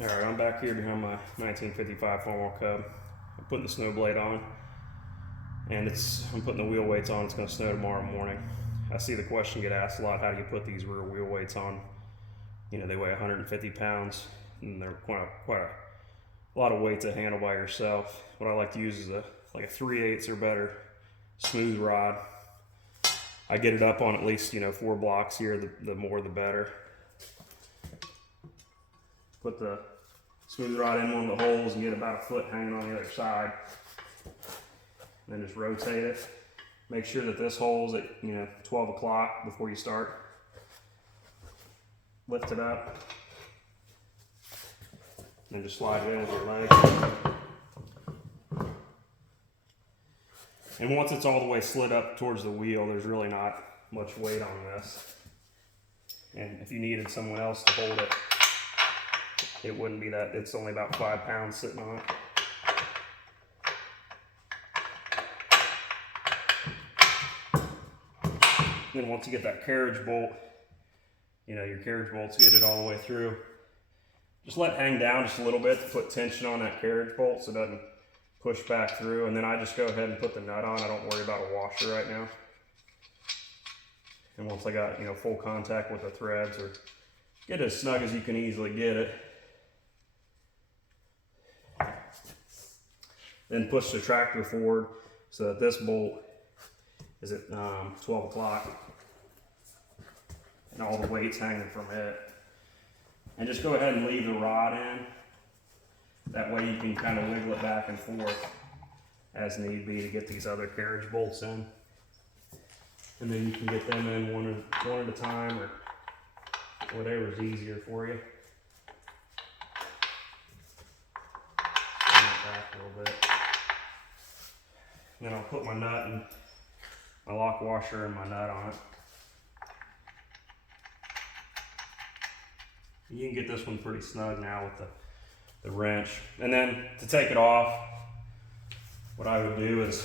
Alright, I'm back here behind my 1955 Farmall Cub. I'm putting the snow blade on, and I'm putting the wheel weights on. It's going to snow tomorrow morning. I see the question get asked a lot, how do you put these rear wheel weights on? You know, they weigh 150 pounds, and they're quite a lot of weight to handle by yourself. What I like to use is like a 3/8 or better smooth rod. I get it up on at least, 4 blocks here, the more the better. Put the smooth rod in one of the holes and get about a foot hanging on the other side. Then just rotate it. Make sure that this hole's at 12 o'clock before you start. Lift it up. Then just slide it in with your leg. And once it's all the way slid up towards the wheel, there's really not much weight on this. And if you needed someone else to hold it, it wouldn't be that. It's only about 5 pounds sitting on it. Then once you get that carriage bolt, your carriage bolts, get it all the way through. Just let it hang down just a little bit to put tension on that carriage bolt so it doesn't push back through. And then I just go ahead and put the nut on. I don't worry about a washer right now. And once I got full contact with the threads, or get it as snug as you can easily get it, then push the tractor forward so that this bolt is at 12 o'clock and all the weight's hanging from it. And just go ahead and leave the rod in. That way you can kind of wiggle it back and forth as need be to get these other carriage bolts in. And then you can get them in one at a time, or whatever's easier for you. Bring it back a little bit. Then I'll put my nut and my lock washer and my nut on it. You can get this one pretty snug now with the wrench. And then to take it off, what I would do is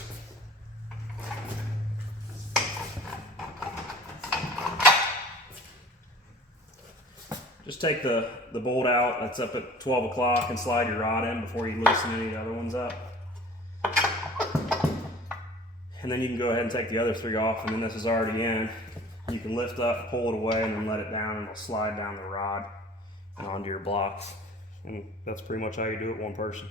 just take the bolt out that's up at 12 o'clock and slide your rod in before you loosen any of the other ones up. And then you can go ahead and take the other 3 off, and then this is already in. You can lift up, pull it away, and then let it down, and it'll slide down the rod and onto your blocks. And that's pretty much how you do it one person.